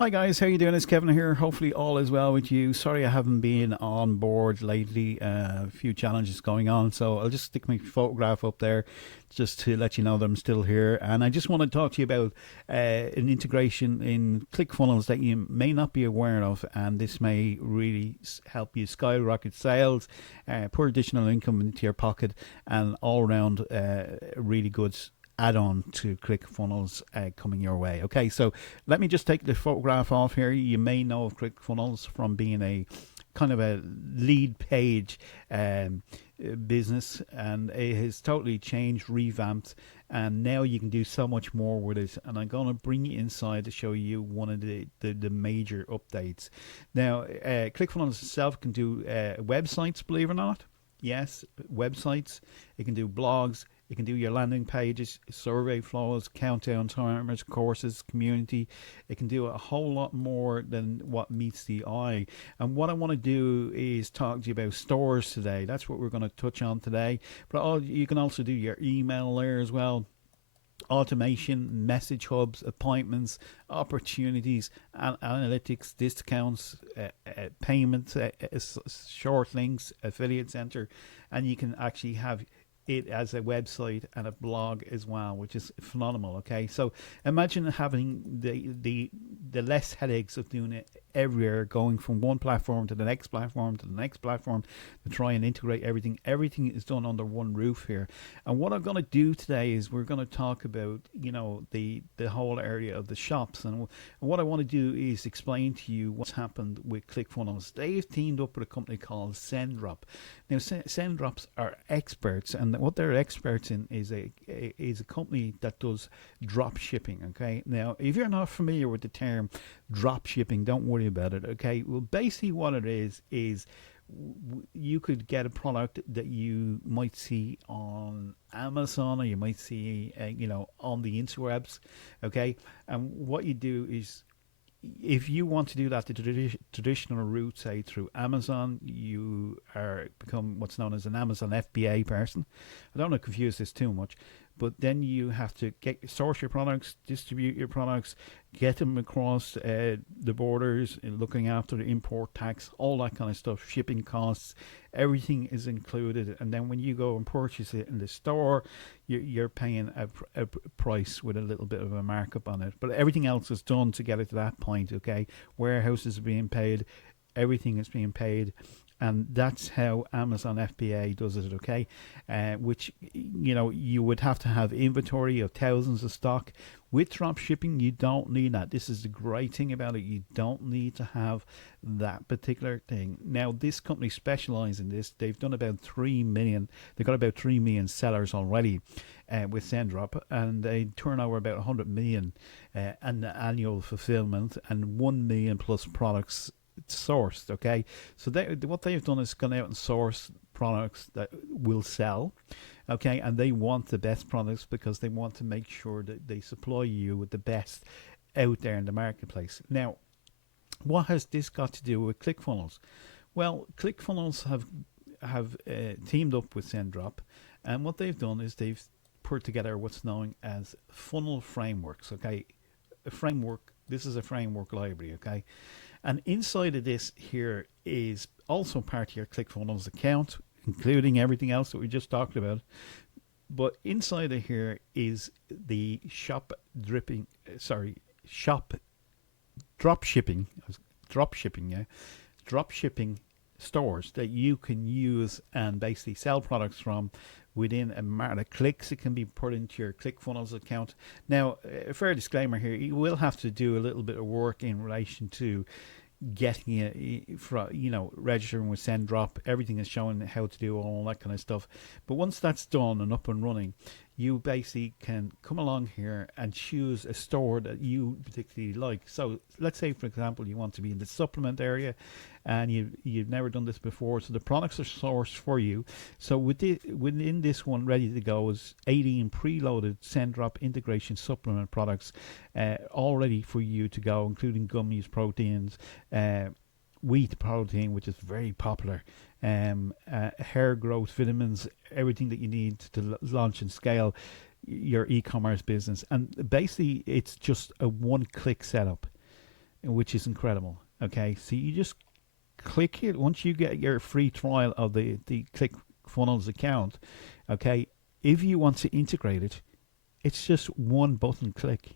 Hi guys, how you doing? It's Kevin here. Hopefully all is well with you. Sorry I haven't been on board lately. A few challenges going on, so I'll just stick my photograph up there just to let you know that I'm still here. And I just want to talk to you about an integration in ClickFunnels that you may not be aware of, and this may really help you skyrocket sales, pour additional income into your pocket, and all around really good add-on to ClickFunnels coming your way. Okay, so let me just take the photograph off here. You may know of ClickFunnels from being a kind of a lead page um, business, and it has totally changed, revamped, and now you can do so much more with it. And I'm going to bring you inside to show you one of the major updates. Now, ClickFunnels itself can do websites, believe it or not. Yes, websites. It can do blogs. You can do your landing pages, survey flows, countdown timers, courses, community. It can do a whole lot more than what meets the eye. And what I want to do is talk to you about stores today. That's what we're going to touch on today. But you can also do your email there as well. Automation, message hubs, appointments, opportunities, analytics, discounts, payments, short links, affiliate center, and you can actually have it as a website and a blog as well, which is phenomenal. Okay, so imagine having the less headaches of doing it everywhere, going from one platform to the next platform to the next platform to try and integrate everything. Everything is done under one roof here. And what I'm going to do today is we're going to talk about the whole area of the shops, and what I want to do is explain to you what's happened with ClickFunnels. They've teamed up with a company called Zendrop. Now, Zendrops are experts, and what they're experts in is a company that does drop shipping. Okay, now if you're not familiar with the term drop shipping, don't worry about it. Okay, well, basically what it is you could get a product that you might see on Amazon, or you might see on the interwebs. Okay, and what you do is, if you want to do that the traditional route, say through Amazon, you are become what's known as an Amazon FBA person. I don't want to confuse this too much, but then you have to source your products, distribute your products, get them across the borders, looking after the import tax, all that kind of stuff, shipping costs, everything is included. And then when you go and purchase it in the store, you're paying a price with a little bit of a markup on it. But everything else is done to get it to that point. Okay, warehouses are being paid, everything is being paid, and that's how Amazon FBA does it. Okay, which you would have to have inventory of thousands of stock. With drop shipping, you don't need that. This is the great thing about it. You don't need to have that particular thing. Now, this company specializes in this. They've done about 3 million. They've got about 3 million sellers already with Zendrop, and they turn over about 100 million and annual fulfillment, and 1 million plus products sourced. Okay, so what they've done is gone out and sourced products that will sell. Okay, and they want the best products because they want to make sure that they supply you with the best out there in the marketplace. Now, what has this got to do with ClickFunnels? Well, ClickFunnels have teamed up with Zendrop, and what they've done is they've put together what's known as funnel frameworks. Okay, a framework. This is a framework library. Okay, and inside of this here is also part of your ClickFunnels account, including everything else that we just talked about. But inside of here is the shop drop shipping, yeah, drop shipping stores that you can use and basically sell products from within a matter of clicks. It can be put into your ClickFunnels account. Now, a fair disclaimer here: you will have to do a little bit of work in relation to getting it from registering with Zendrop. Everything is showing how to do all that kind of stuff. But once that's done and up and running, you basically can come along here and choose a store that you particularly like. So let's say, for example, you want to be in the supplement area, and you've never done this before, so the products are sourced for you. So within this one, ready to go, is 18 preloaded Zendrop integration supplement products, all ready for you to go, including gummies, proteins, wheat protein, which is very popular, hair growth vitamins, everything that you need to launch and scale your e-commerce business. And basically, it's just a one-click setup. which is incredible. Okay, so you just click it once you get your free trial of the ClickFunnels account. Okay, if you want to integrate it, it's just one button click,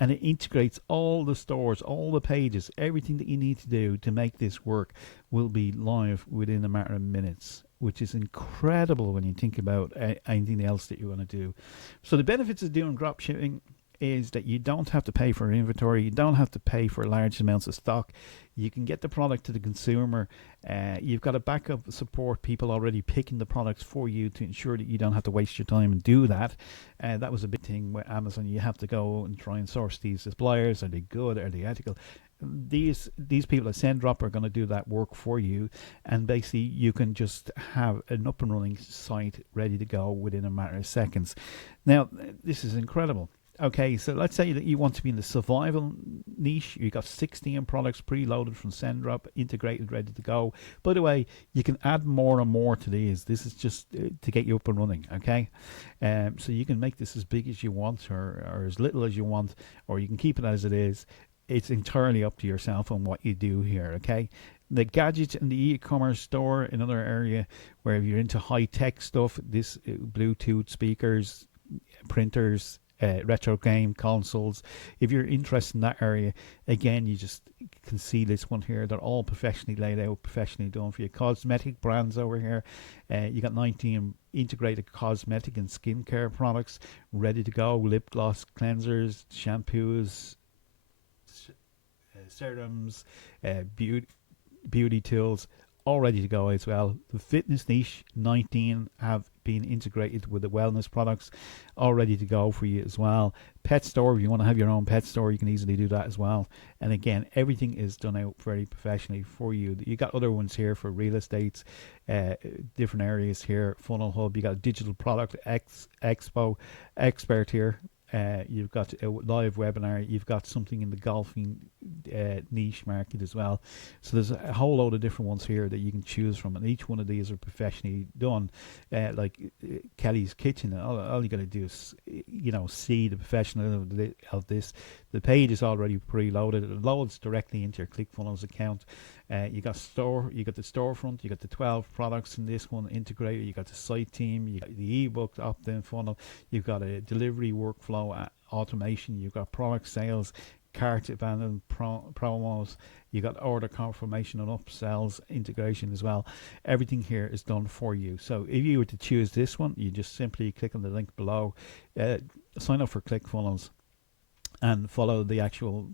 and it integrates all the stores, all the pages, everything that you need to do to make this work will be live within a matter of minutes, which is incredible when you think about anything else that you want to do. So the benefits of doing dropshipping is that you don't have to pay for inventory, you don't have to pay for large amounts of stock. You can get the product to the consumer. You've got a backup support, people already picking the products for you to ensure that you don't have to waste your time and do that. That was a big thing with Amazon. You have to go and try and source these suppliers. Are they good? Are they ethical? These people at Zendrop are going to do that work for you, and basically you can just have an up and running site ready to go within a matter of seconds. Now, this is incredible. Okay, so let's say that you want to be in the survival niche. You got 16 products preloaded from Zendrop, integrated, ready to go. By the way, you can add more and more to these. This is just to get you up and running, okay? So you can make this as big as you want, or as little as you want, or you can keep it as it is. It's entirely up to yourself on what you do here, okay? The gadgets and the e-commerce store, another area where if you're into high-tech stuff, this Bluetooth speakers, printers, retro game consoles. If you're interested in that area, again, you just can see this one here. They're all professionally laid out, professionally done for you. Cosmetic brands over here. You got 19 integrated cosmetic and skincare products ready to go. Lip gloss, cleansers, shampoos, serums, beauty tools, all ready to go as well. The fitness niche, 19 have been integrated with the wellness products, all ready to go for you as well. Pet store, if you want to have your own pet store, you can easily do that as well. And again, everything is done out very professionally for you. You got other ones here for real estates, different areas here. Funnel Hub, you got a digital product expo expert here. You've got a live webinar, you've got something in the golfing niche market as well. So there's a whole load of different ones here that you can choose from, and each one of these are professionally done. Like Kelly's Kitchen, all you got to do is see the professional of this. The page is already preloaded. It loads directly into your ClickFunnels account. You got the storefront, you got the 12 products in this one integrated, you got the site team, you got the ebook opt-in funnel, you've got a delivery workflow automation, you've got product sales, cart abandoned promos, you got order confirmation and upsells integration as well. Everything here is done for you. So if you were to choose this one, you just simply click on the link below, sign up for ClickFunnels, and follow the actual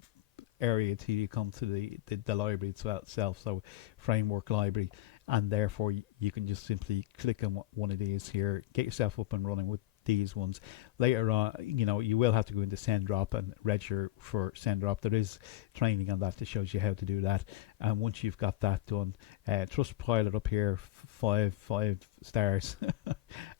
area till you come to the library itself, so framework library, and therefore you can just simply click on one of these here, get yourself up and running with these ones. Later on, you will have to go into Zendrop and register for Zendrop. There is training on that shows you how to do that, and once you've got that done, Trustpilot up here, five stars.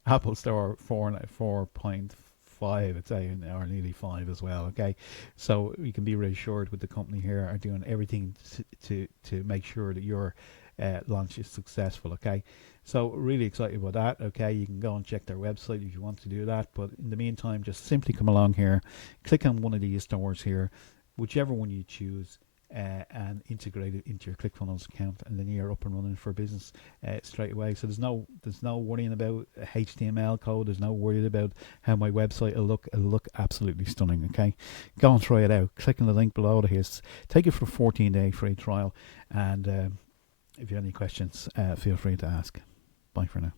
Apple Store 4.5, I'd say, or nearly 5 as well. Okay, so you can be reassured with the company here are doing everything to make sure that your launch is successful. Okay, so really excited about that. Okay, you can go and check their website if you want to do that, but in the meantime, just simply come along here, click on one of these stores here, whichever one you choose, and integrate it into your ClickFunnels account, and then you're up and running for business straight away. So there's no worrying about HTML code. There's no worrying about how my website will look. It'll look absolutely stunning. Okay, go and try it out. Click on the link below here. Take it for a 14-day free trial, and if you have any questions, feel free to ask. Bye for now.